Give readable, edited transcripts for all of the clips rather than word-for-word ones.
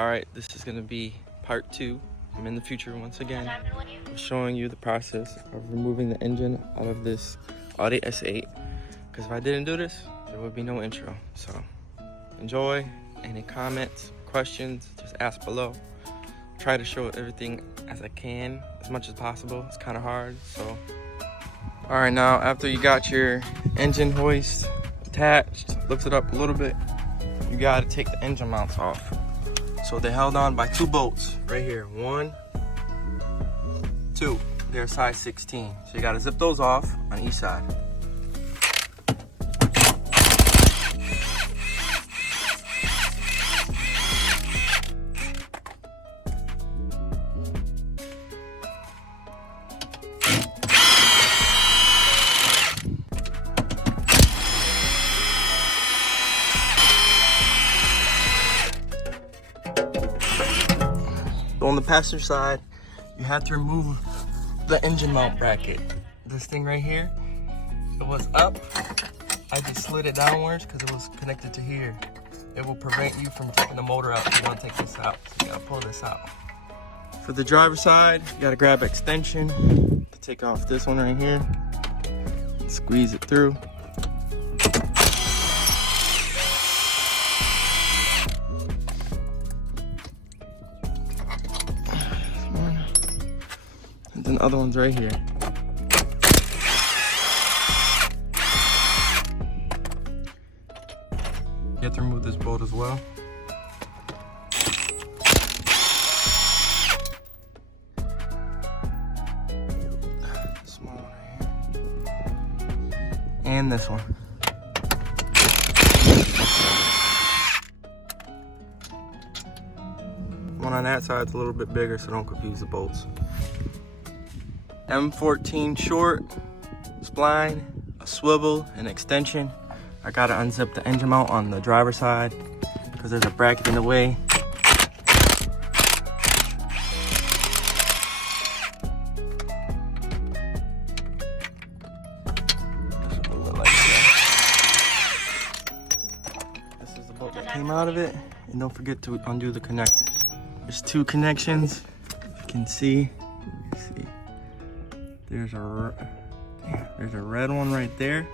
Alright, this is going to be part 2. I'm in the future once again. I'm showing you the process of removing the engine out of this Audi S8. Because if I didn't do this, there would be no intro. So, enjoy. Any comments, questions, just ask below. Try to show everything as I can, as much as possible. It's kind of hard, so. Alright, now after you got your engine hoist attached, lift it up a little bit, you gotta take the engine mounts off. So they're held on by 2 bolts right here. 1, 2. They're size 16. So you gotta zip those off on each side. On the passenger side, you have to remove the engine mount bracket. This thing right here, it was up. I just slid it downwards because it was connected to here. It will prevent you from taking the motor out. You want to take this out, so you gotta pull this out. For the driver's side, you gotta grab extension to take off this one right here. And squeeze it through. And the other one's right here. You have to remove this bolt as well. Small one right here. And this one. One on that side's a little bit bigger, so don't confuse the bolts. M14 short, spline, a swivel, an extension. I gotta unzip the engine mount on the driver's side because there's a bracket in the way. This is the bolt that came out of it, and don't forget to undo the connectors. There's 2 connections, if you can see. There's a red one right there,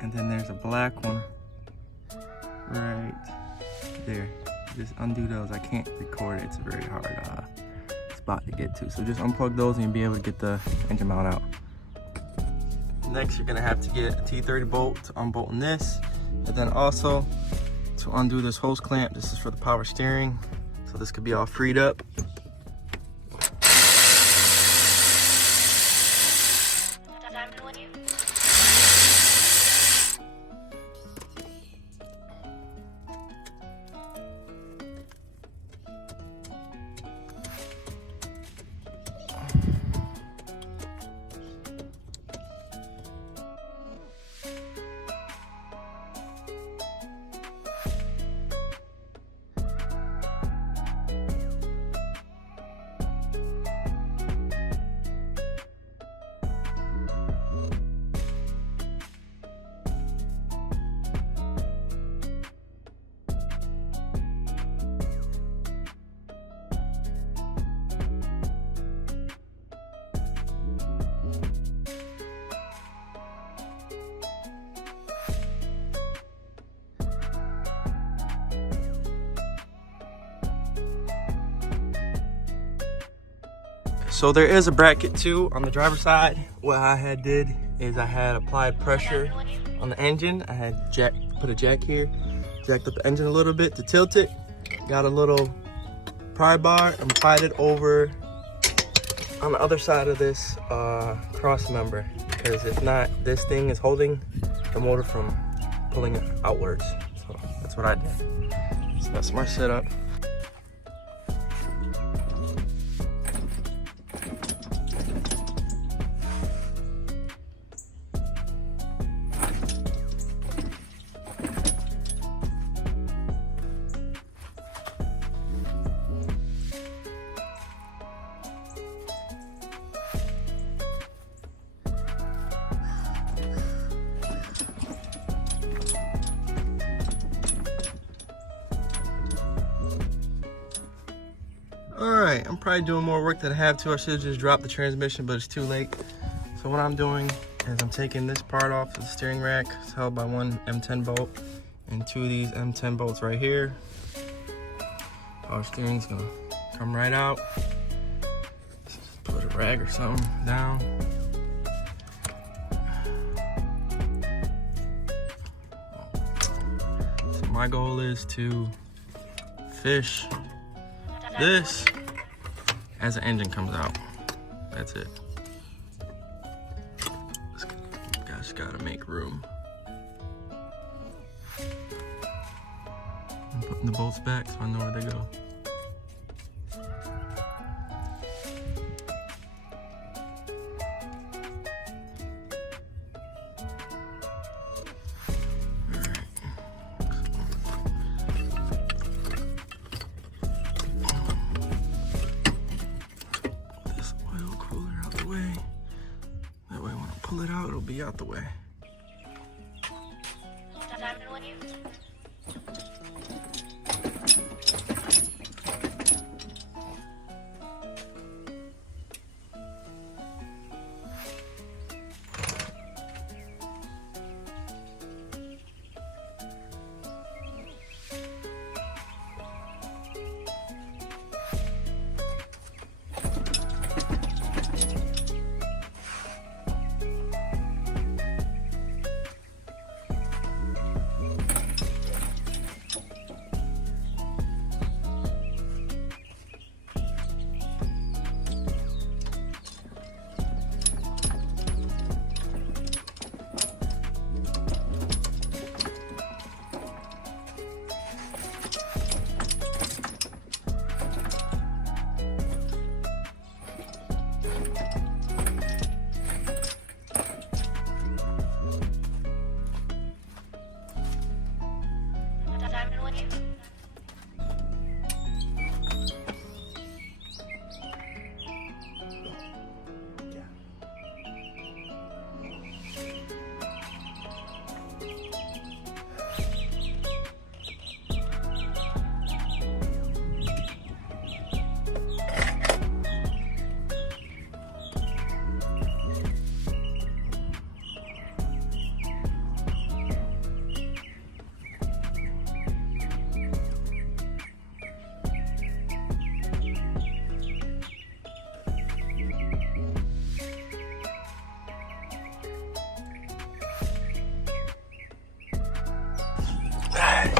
and then there's a black one right there. Just undo those. I can't record it. It's a very hard spot to get to. So just unplug those and you'll be able to get the engine mount out. Next, you're gonna have to get a T30 bolt to unbolting this, and then also to undo this hose clamp. This is for the power steering, so this could be all freed up. So there is a bracket too on the driver's side. What I had did is I had applied pressure on the engine. I had put a jack here, jacked up the engine a little bit to tilt it. Got a little pry bar and applied it over on the other side of this cross member. Because if not, this thing is holding the motor from pulling it outwards. So that's what I did. So that's my setup. Alright, I'm probably doing more work than I have to. I should have just dropped the transmission, but it's too late. So what I'm doing is I'm taking this part off the steering rack. It's held by one M10 bolt and two of these M10 bolts right here. Power steering's gonna come right out. Just put a rag or something down. So my goal is to fish this as the engine comes out. That's it. Just gotta make room. I'm putting the bolts back so I know where they go. Pull it out, it'll be out the way.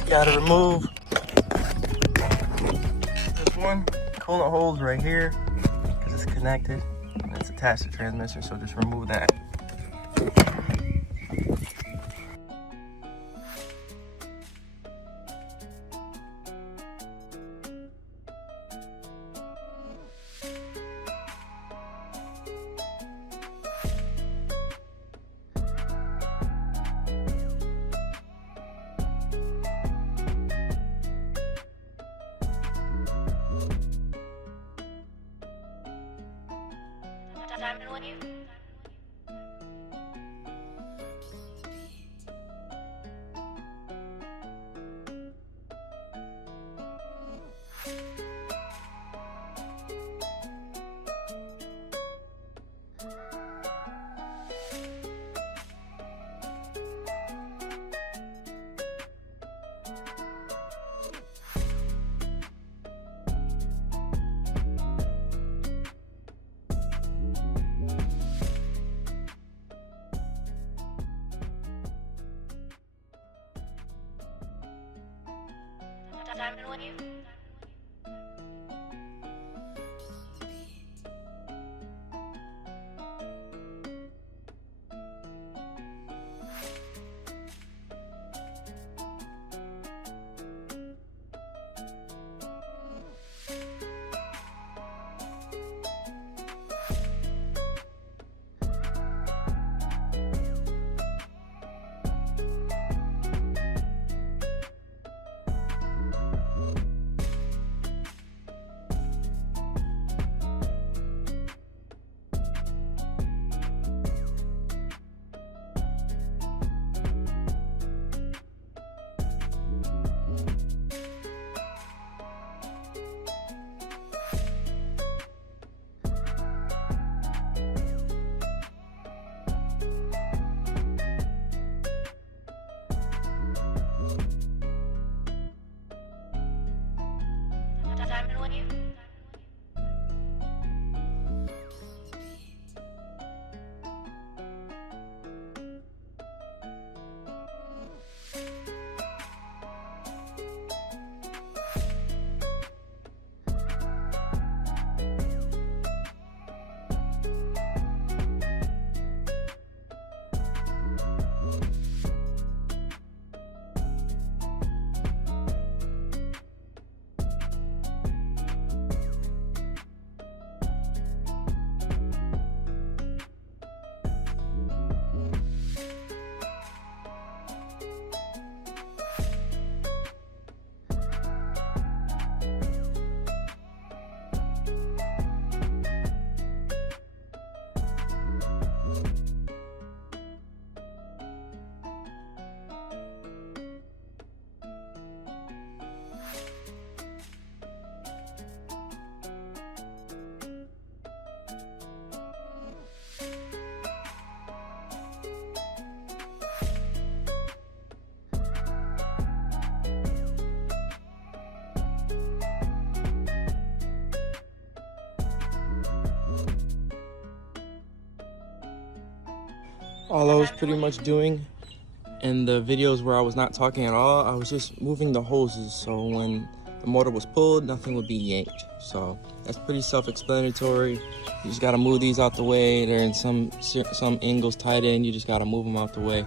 Gotta remove this one coolant holes right here because it's connected and it's attached to the transmission, so just remove that. Diamond with you. Diamond with you. All I was pretty much doing in the videos where I was not talking at all, I was just moving the hoses so when the motor was pulled, nothing would be yanked. So that's pretty self-explanatory. You just gotta move these out the way. They're in some angles tied in. You just gotta move them out the way,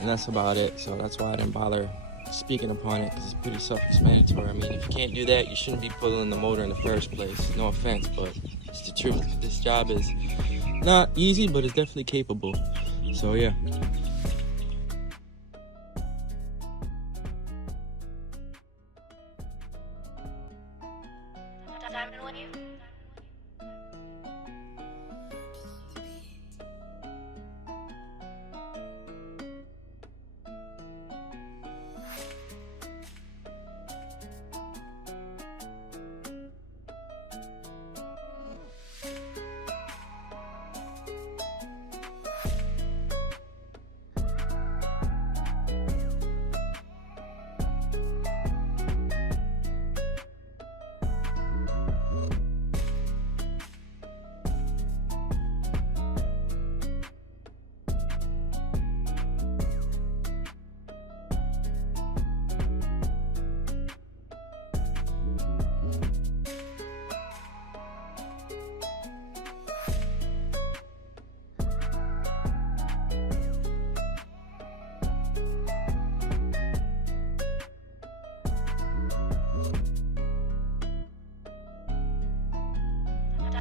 and that's about it. So that's why I didn't bother speaking upon it, because it's pretty self-explanatory. I mean, if you can't do that, you shouldn't be pulling the motor in the first place. No offense, but it's the truth. This job is not easy, but it's definitely capable. So yeah. Diamond with you.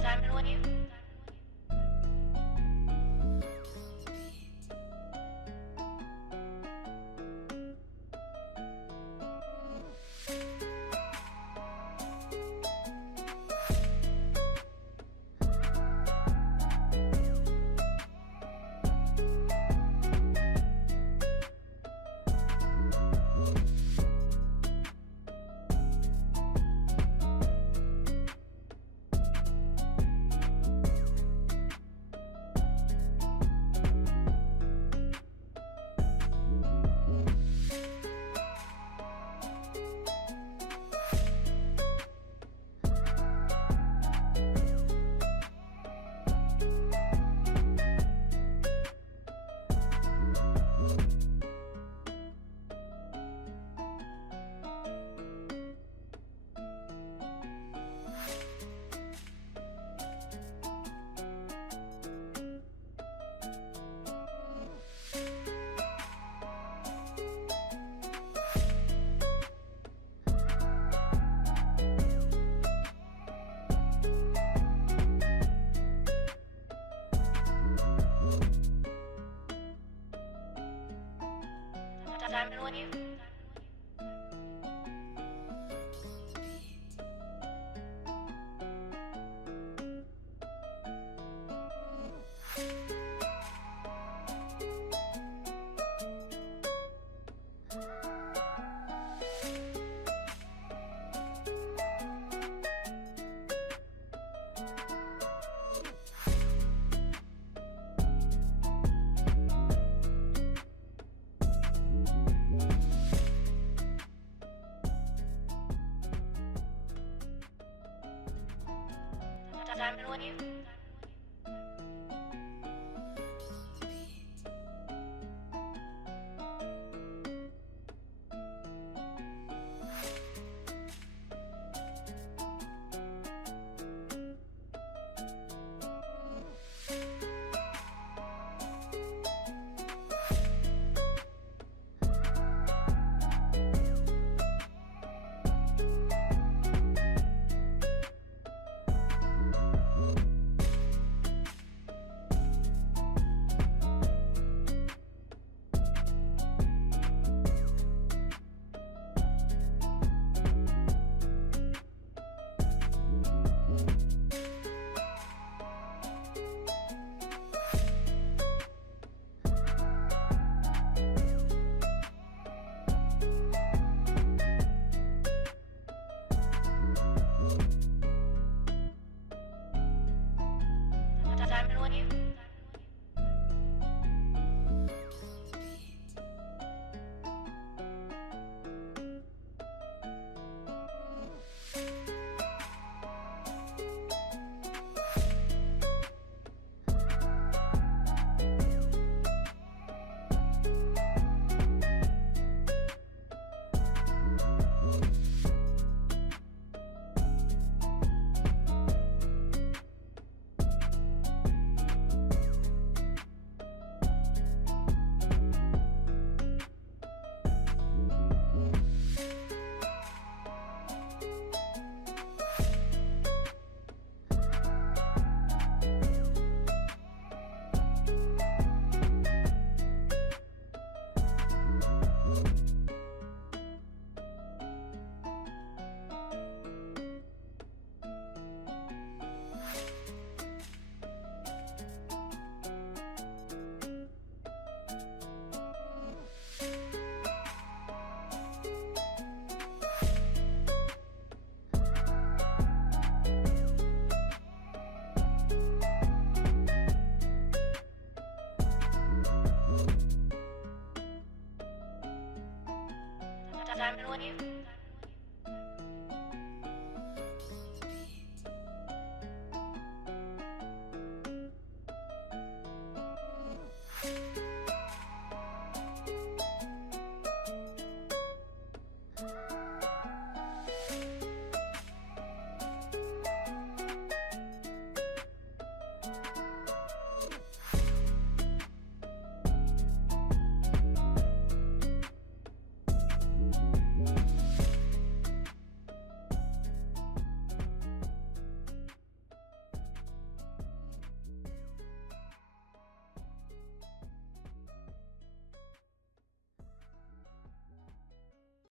Diamond with you. Diamond with you. diamond wave.